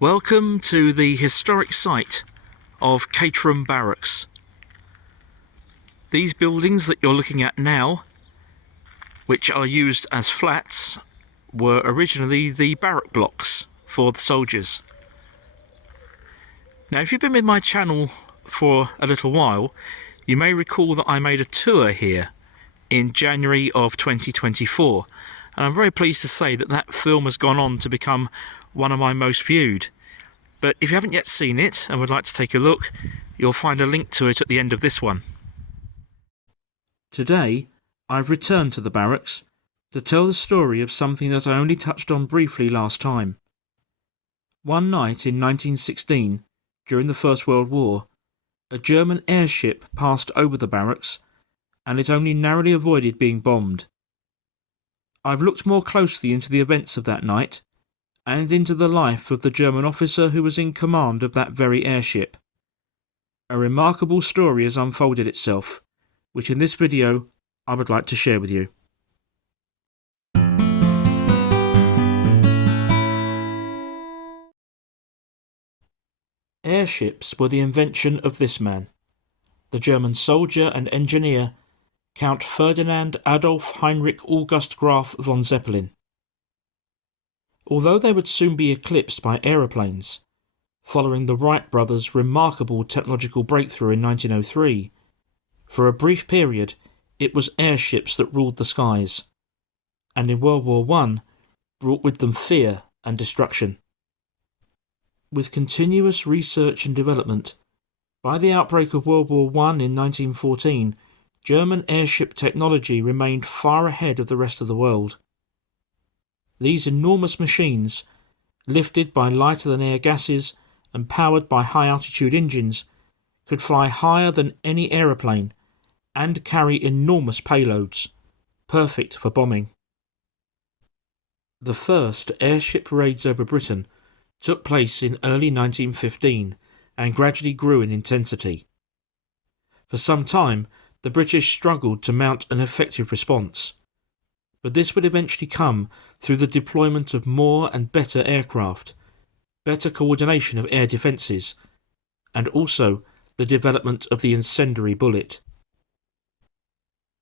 Welcome to the historic site of Caterham Barracks. These buildings that you're looking at now, which are used as flats, were originally the barrack blocks for the soldiers. Now, if you've been with my channel for a little while, you may recall that I made a tour here in January of 2024, and I'm very pleased to say that that film has gone on to become one of my most viewed. But if you haven't yet seen it and would like to take a look, you'll find a link to it at the end of this one. Today, I've returned to the barracks to tell the story of something that I only touched on briefly last time. One night in 1916, during the First World War, a German airship passed over the barracks and it only narrowly avoided being bombed. I've looked more closely into the events of that night and into the life of the German officer who was in command of that very airship. A remarkable story has unfolded itself, which in this video I would like to share with you. Airships were the invention of this man, the German soldier and engineer Count Ferdinand Adolf Heinrich August Graf von Zeppelin. Although they would soon be eclipsed by aeroplanes, following the Wright brothers' remarkable technological breakthrough in 1903, for a brief period it was airships that ruled the skies, and in World War I brought with them fear and destruction. With continuous research and development, by the outbreak of World War I in 1914, German airship technology remained far ahead of the rest of the world. These enormous machines, lifted by lighter-than-air gases and powered by high-altitude engines, could fly higher than any aeroplane and carry enormous payloads, perfect for bombing. The first airship raids over Britain took place in early 1915 and gradually grew in intensity. For some time, the British struggled to mount an effective response, but this would eventually come through the deployment of more and better aircraft, better coordination of air defences, and also the development of the incendiary bullet.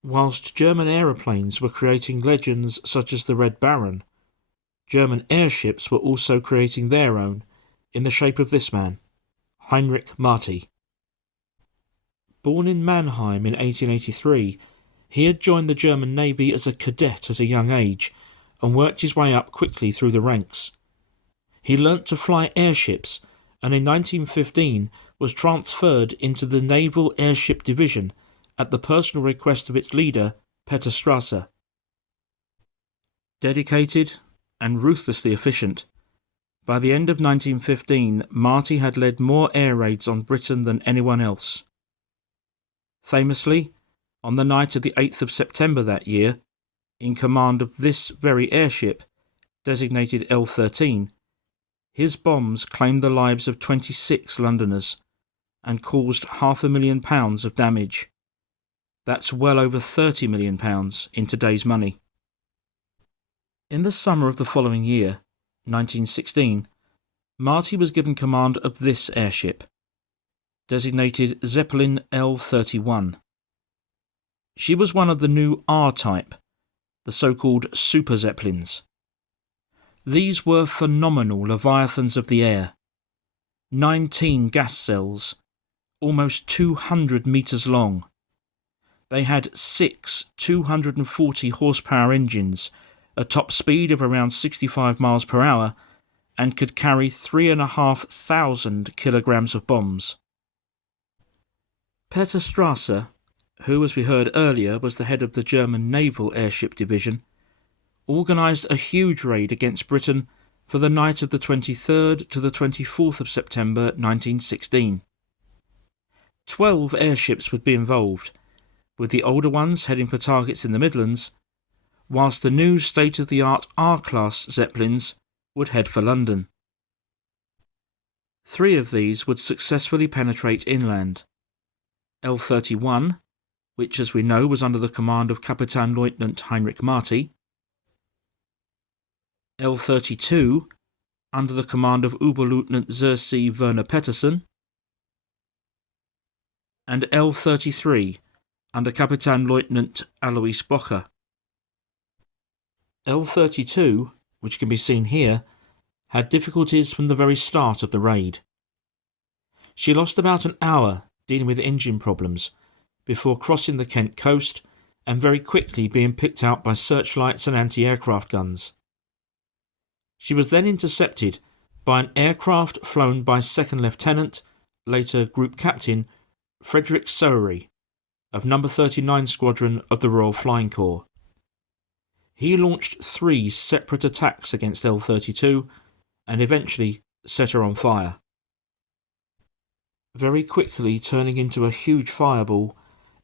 Whilst German aeroplanes were creating legends such as the Red Baron, German airships were also creating their own in the shape of this man, Heinrich Mathy. Born in Mannheim in 1883, he had joined the German Navy as a cadet at a young age and worked his way up quickly through the ranks. He learnt to fly airships and in 1915 was transferred into the Naval Airship Division at the personal request of its leader, Peter Strasser. Dedicated and ruthlessly efficient, by the end of 1915 Mathy had led more air raids on Britain than anyone else. Famously, on the night of the 8th of September that year, in command of this very airship, designated L-13, his bombs claimed the lives of 26 Londoners and caused £500,000 of damage. That's well over £30 million in today's money. In the summer of the following year, 1916, Mathy was given command of this airship, designated Zeppelin L-31. She was one of the new R-type, the so-called Super Zeppelins. These were phenomenal leviathans of the air. 19 gas cells, almost 200 metres long. They had 6 240 horsepower engines, a top speed of around 65 miles per hour, and could carry 3,500 kilograms of bombs. Peter Strasser, who, as we heard earlier, was the head of the German Naval Airship Division, organised a huge raid against Britain for the night of the 23rd to the 24th of September 1916. 12 airships would be involved, with the older ones heading for targets in the Midlands, whilst the new state-of-the-art R-class Zeppelins would head for London. 3 of these would successfully penetrate inland. L-31, which as we know was under the command of Kapitän-Leutnant Heinrich Mathy, L-32, under the command of Oberleutnant Xerxes Werner Pettersson, and L-33 under Kapitänleutnant Alois Bocher. L-32, which can be seen here, had difficulties from the very start of the raid. She lost about an hour dealing with engine problems before crossing the Kent coast and very quickly being picked out by searchlights and anti-aircraft guns. She was then intercepted by an aircraft flown by Second Lieutenant, later Group Captain, Frederick Sowery of No. 39 Squadron of the Royal Flying Corps. He launched 3 separate attacks against L-32 and eventually set her on fire. Very quickly turning into a huge fireball,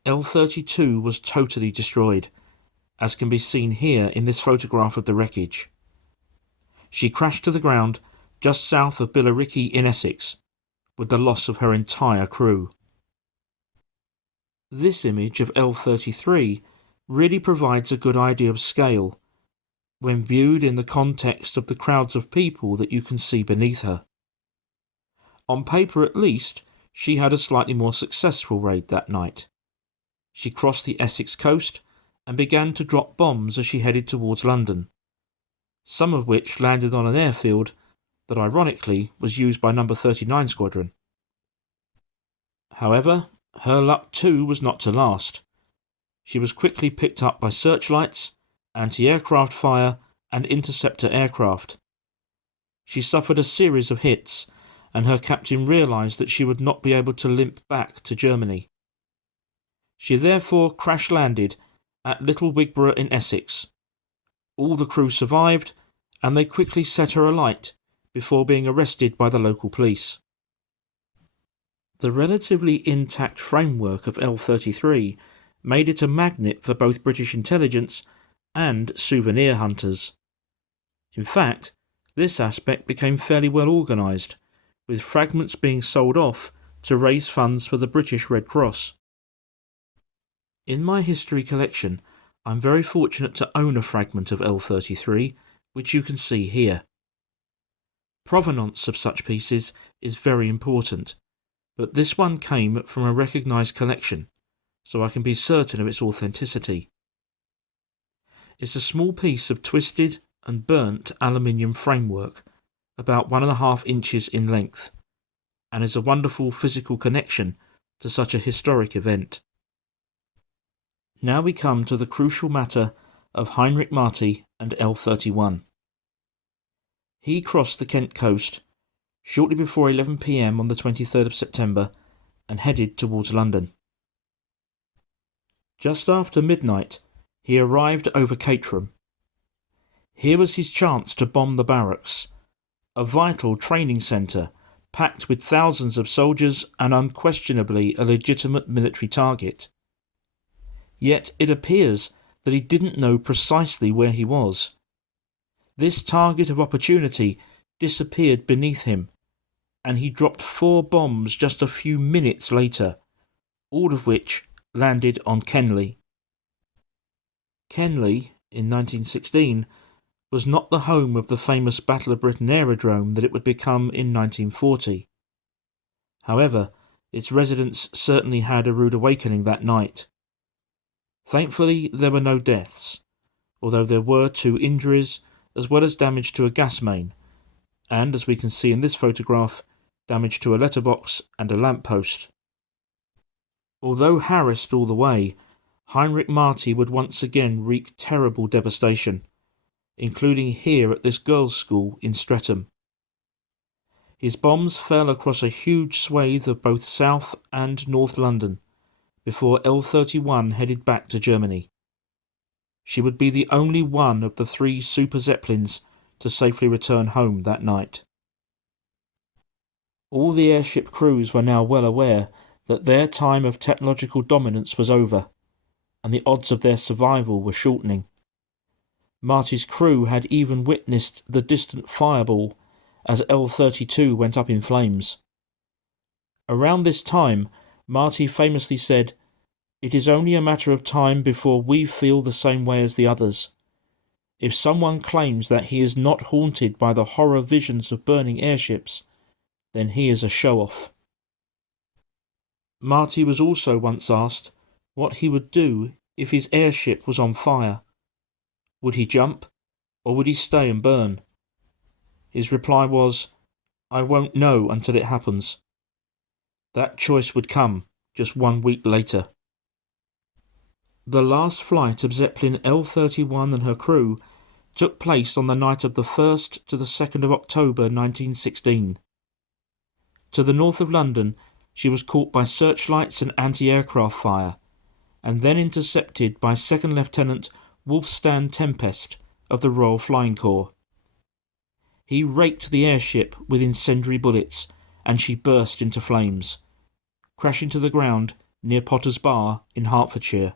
L-32 was totally destroyed, as can be seen here in this photograph of the wreckage. She crashed to the ground just south of Billericay in Essex, with the loss of her entire crew. This image of L-33 really provides a good idea of scale, when viewed in the context of the crowds of people that you can see beneath her. On paper at least, she had a slightly more successful raid that night. She crossed the Essex coast and began to drop bombs as she headed towards London, some of which landed on an airfield that ironically was used by No. 39 Squadron. However, her luck too was not to last. She was quickly picked up by searchlights, anti-aircraft fire and interceptor aircraft. She suffered a series of hits, and her captain realised that she would not be able to limp back to Germany. She therefore crash-landed at Little Wigborough in Essex. All the crew survived, and they quickly set her alight before being arrested by the local police. The relatively intact framework of L-33 made it a magnet for both British intelligence and souvenir hunters. In fact, this aspect became fairly well organised, with fragments being sold off to raise funds for the British Red Cross. In my history collection, I'm very fortunate to own a fragment of L-33, which you can see here. Provenance of such pieces is very important, but this one came from a recognised collection, so I can be certain of its authenticity. It's a small piece of twisted and burnt aluminium framework, about 1.5 inches in length, and is a wonderful physical connection to such a historic event. Now we come to the crucial matter of Heinrich Mathy and L-31. He crossed the Kent coast shortly before 11 p.m. on the 23rd of September and headed towards London. Just after midnight, he arrived over Caterham. Here was his chance to bomb the Barracks, a vital training centre packed with thousands of soldiers and unquestionably a legitimate military target. Yet it appears that he didn't know precisely where he was. This target of opportunity disappeared beneath him, and he dropped 4 bombs just a few minutes later, all of which landed on Kenley. Kenley, in 1916, was not the home of the famous Battle of Britain aerodrome that it would become in 1940. However, its residents certainly had a rude awakening that night. Thankfully, there were no deaths, although there were 2 injuries as well as damage to a gas main, and, as we can see in this photograph, damage to a letterbox and a lamppost. Although harassed all the way, Heinrich Mathy would once again wreak terrible devastation, including here at this girls' school in Streatham. His bombs fell across a huge swathe of both South and North London before L-31 headed back to Germany. She would be the only one of the 3 Super Zeppelins to safely return home that night. All the airship crews were now well aware that their time of technological dominance was over, and the odds of their survival were shortening. Mathy's crew had even witnessed the distant fireball as L-32 went up in flames. Around this time, Mathy famously said, "It is only a matter of time before we feel the same way as the others. If someone claims that he is not haunted by the horror visions of burning airships, then he is a show-off. Mathy was also once asked what he would do if his airship was on fire. Would he jump, or would he stay and burn? His reply was, "I won't know until it happens." That choice would come just 1 week later. The last flight of Zeppelin L-31 and her crew took place on the night of the 1st to the 2nd of October 1916. To the north of London, she was caught by searchlights and anti-aircraft fire, and then intercepted by Second Lieutenant Wulfstan Tempest of the Royal Flying Corps. He raked the airship with incendiary bullets, and she burst into flames, crashing to the ground near Potter's Bar in Hertfordshire.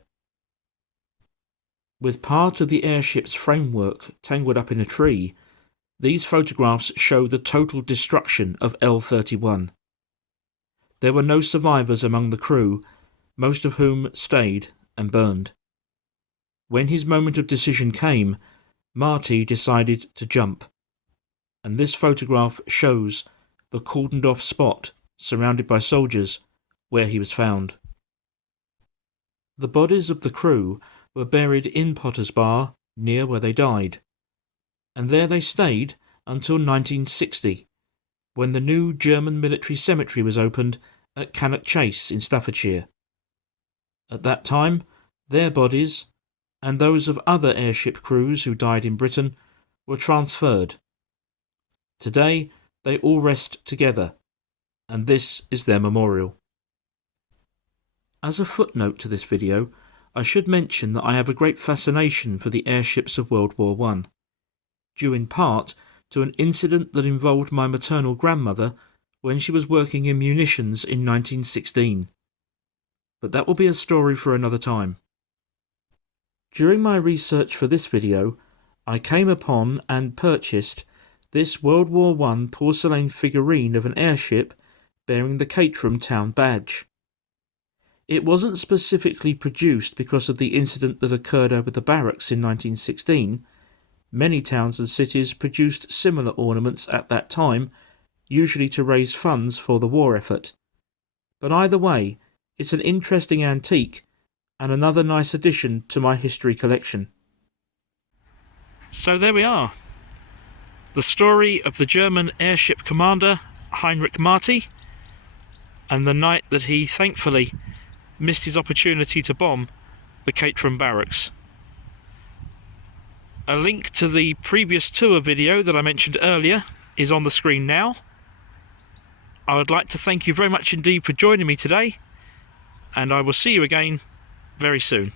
With part of the airship's framework tangled up in a tree, these photographs show the total destruction of L-31. There were no survivors among the crew, most of whom stayed and burned. When his moment of decision came, Mathy decided to jump, and this photograph shows the cordoned-off spot, surrounded by soldiers, where he was found. The bodies of the crew were buried in Potter's Bar, near where they died, and there they stayed until 1960, when the new German military cemetery was opened at Cannock Chase in Staffordshire. At that time, their bodies, and those of other airship crews who died in Britain, were transferred. Today, they all rest together, and this is their memorial. As a footnote to this video, I should mention that I have a great fascination for the airships of World War I, due in part to an incident that involved my maternal grandmother when she was working in munitions in 1916. But that will be a story for another time. During my research for this video, I came upon and purchased this World War I porcelain figurine of an airship bearing the Caterham town badge. It wasn't specifically produced because of the incident that occurred over the Barracks in 1916. Many towns and cities produced similar ornaments at that time, usually to raise funds for the war effort. But either way, it's an interesting antique and another nice addition to my history collection. So there we are. The story of the German airship commander Heinrich Mathy, and the night that he thankfully missed his opportunity to bomb the Caterham Barracks. A link to the previous tour video that I mentioned earlier is on the screen now. I would like to thank you very much indeed for joining me today, and I will see you again very soon.